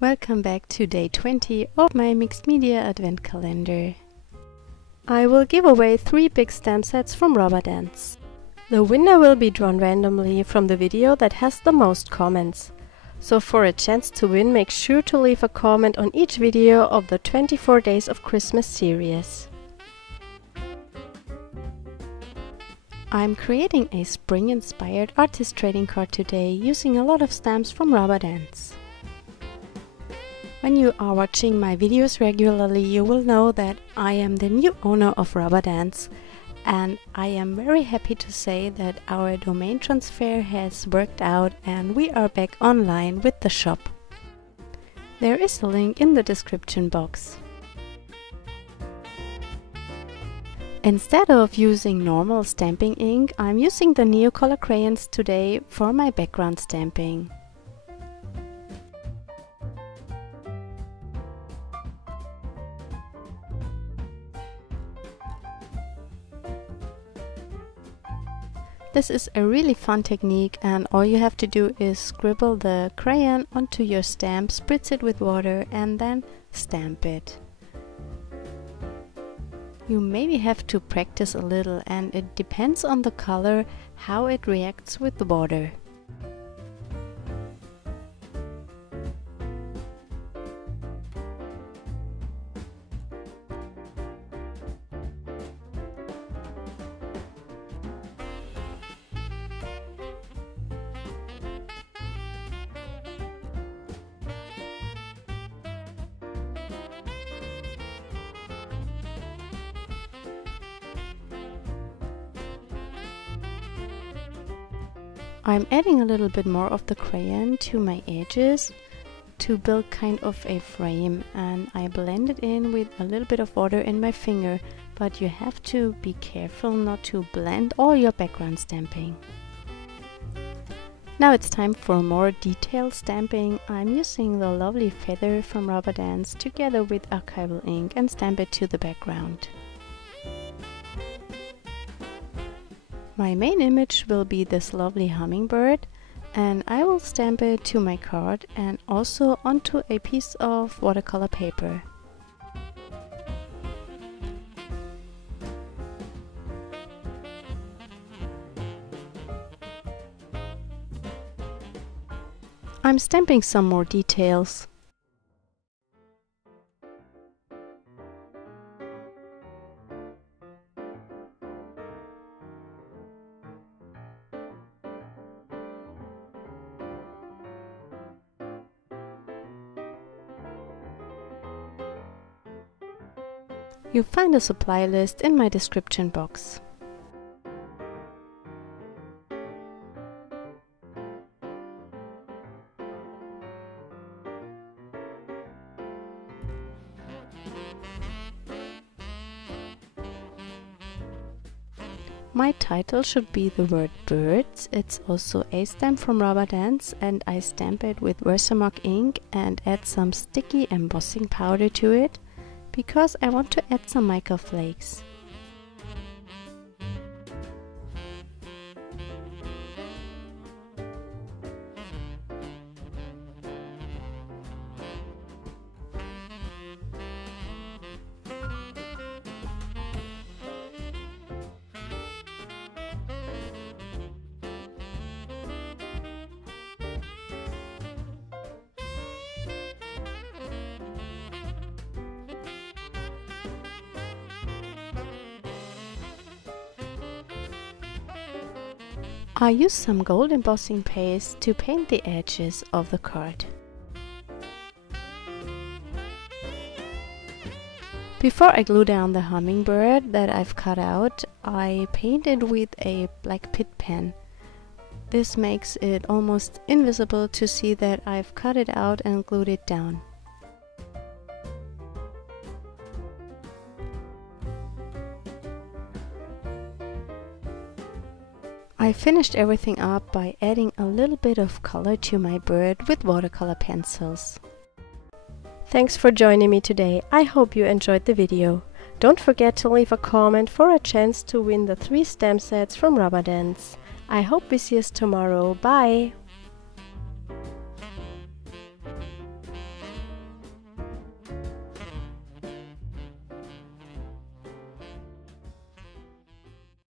Welcome back to day 20 of my mixed media advent calendar. I will give away 3 big stamp sets from Rubber Dance. The winner will be drawn randomly from the video that has the most comments. So for a chance to win, make sure to leave a comment on each video of the 24 Days of Christmas series. I'm creating a spring-inspired artist trading card today using a lot of stamps from Rubber Dance. When you are watching my videos regularly, you will know that I am the new owner of Rubber Dance, and I am very happy to say that our domain transfer has worked out and we are back online with the shop. There is a link in the description box. Instead of using normal stamping ink, I'm using the Neocolor Crayons today for my background stamping. This is a really fun technique, and all you have to do is scribble the crayon onto your stamp, spritz it with water and then stamp it. You maybe have to practice a little, and it depends on the color how it reacts with the water. I'm adding a little bit more of the crayon to my edges to build kind of a frame, and I blend it in with a little bit of water in my finger, but you have to be careful not to blend all your background stamping. Now it's time for more detailed stamping. I'm using the lovely feather from Rubber Dance together with Archival Ink and stamp it to the background. My main image will be this lovely hummingbird, and I will stamp it to my card and also onto a piece of watercolor paper. I'm stamping some more details. You'll find a supply list in my description box. My title should be the word birds. It's also a stamp from Rubber Dance, and I stamp it with Versamark ink and add some sticky embossing powder to it, because I want to add some mica flakes. I use some gold embossing paste to paint the edges of the card. Before I glue down the hummingbird that I've cut out, I painted with a black pit pen. This makes it almost invisible to see that I've cut it out and glued it down. I finished everything up by adding a little bit of color to my bird with watercolor pencils. Thanks for joining me today. I hope you enjoyed the video. Don't forget to leave a comment for a chance to win the 3 stamp sets from Rubber Dance. I hope we see us tomorrow. Bye!